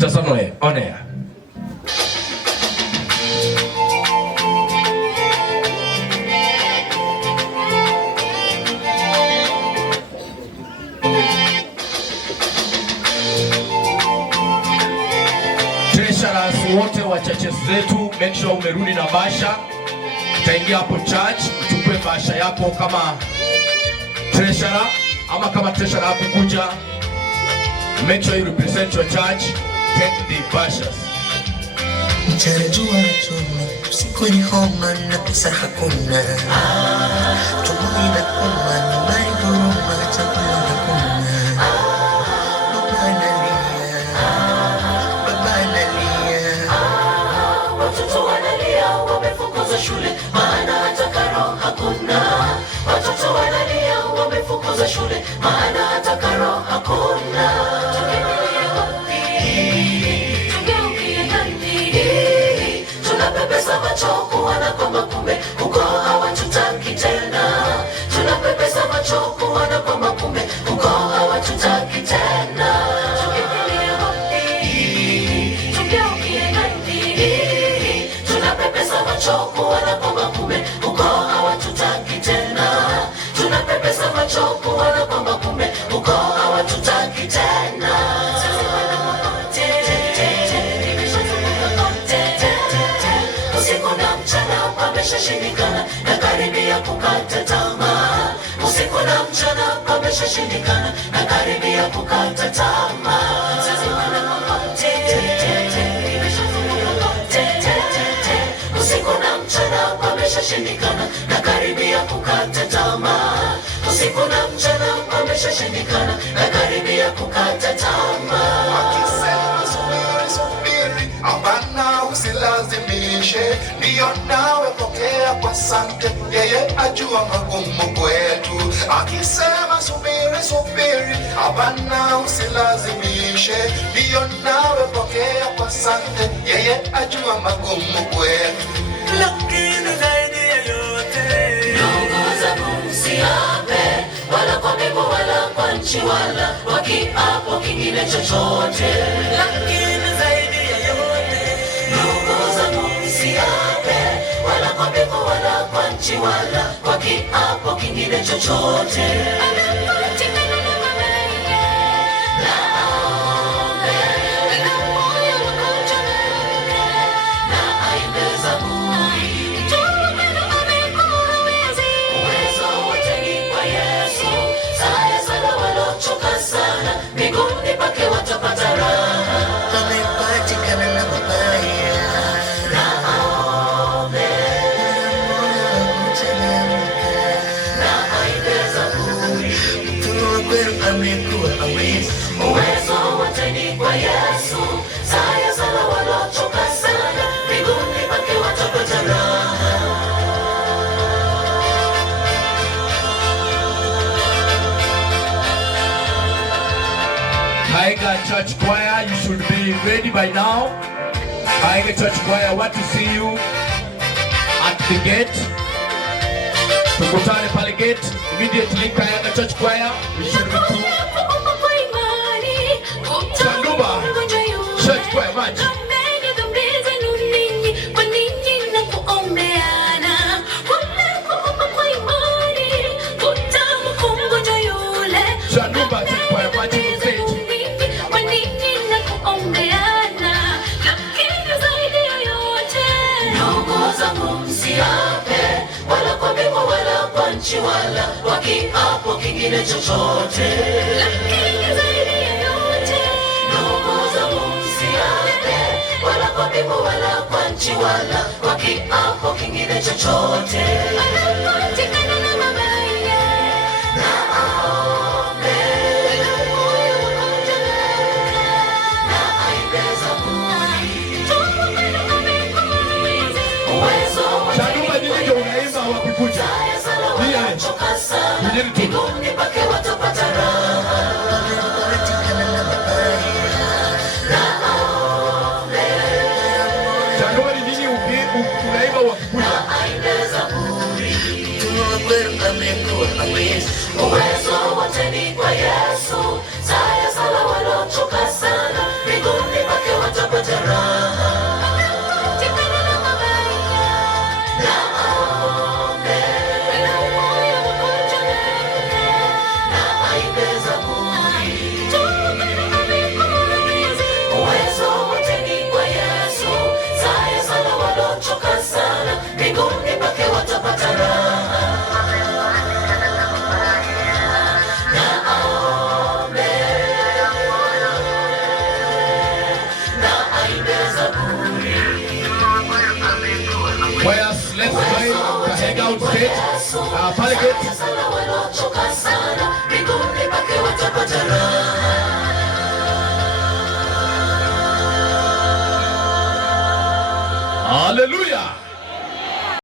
Utasanoe on air. Treasurers wote wa churches zetu, make sure umerudi na basha. Utaingia hapo church, uchukue basha yako kama treasurer, ama kama treasurer hapo kuja. Make sure you represent your church. Take the bashas. Mchana jua choma, usiku ni homa na pesa hakuna. Tumbo inauma, nyumbani dhuluma, chakula hakuna. Baba analia. Watoto wanalia, wamefukuzwa shule, maana hata karo hakuna. Watoto wanalia, wamefukuzwa shule, maana hata karo hakuna. Tunapepesa macho kuona kwamba kumbe huko hawatutaki tena. Tunapepesa macho kuona kwamba kumbe huko hawatutaki tena. Tunapepesa macho kuona kwamba kumbe huko hawatutaki tena. Tunapepesa macho kuona kwamba kumbe huko hawatutaki tena. Pameshashindikana na karibia kukata tamaa. Usiku na mchana pameshashindikana na karibia kukata tamaa. Usiku na mchana pameshashindikana na karibia kukata tamaa. Usiku na mchana pameshashindikana na karibia kukata tamaa. Hapana, usilazimishe, ndiyo nawe pokea kwa asante, yeye ajua magumu kwetu. Akisema subiri, subiri, hapana, usilazimishe, ndiyo nawe pokea kwa asante, yeye ajua magumu kwetu. Lakini zaidi ya yote, ndugu zangu msiape, wala kwa mbingu wala kwa nchi wala kwa kiapo kingine chochote. lakini zaidi ya yote, Ndugu zangu msiape, wala kwa mbingu wala kwa nchi wala kwa kiapo kingine chochote. Uwezo wote ni kwa Yesu. Saya sana walochoka sana, mbinguni pake watapata raha. Haiga Church Choir, you should be ready by now. Haiga Church Choir, I want to see you at the gate. Tukutane pale gate immediately. Haiga Church Choir, we should be through. Sanduba Church Choir, match. Sanduba Church Choir, match on stage. Ndugu zangu msiape, wala kwa mbingu wala kwa nchi wala kwa kiapo kingine chochote. Ndugu zangu msiape, wala kwa mbingu wala kwa nchi wala kwa kiapo kingine chochote. Sanduba nyinyi ndio unaimba wakikuja. Mbinguni pake watapata raha. Sanduba ni nyinyi unaimba wakikuja. Uwezo wote ni kwa Yesu. Saya sana walochoka sana, mbinguni pake pale gate. Sana walochoka sana, mbinguni pake watapata raha. Hallelujah.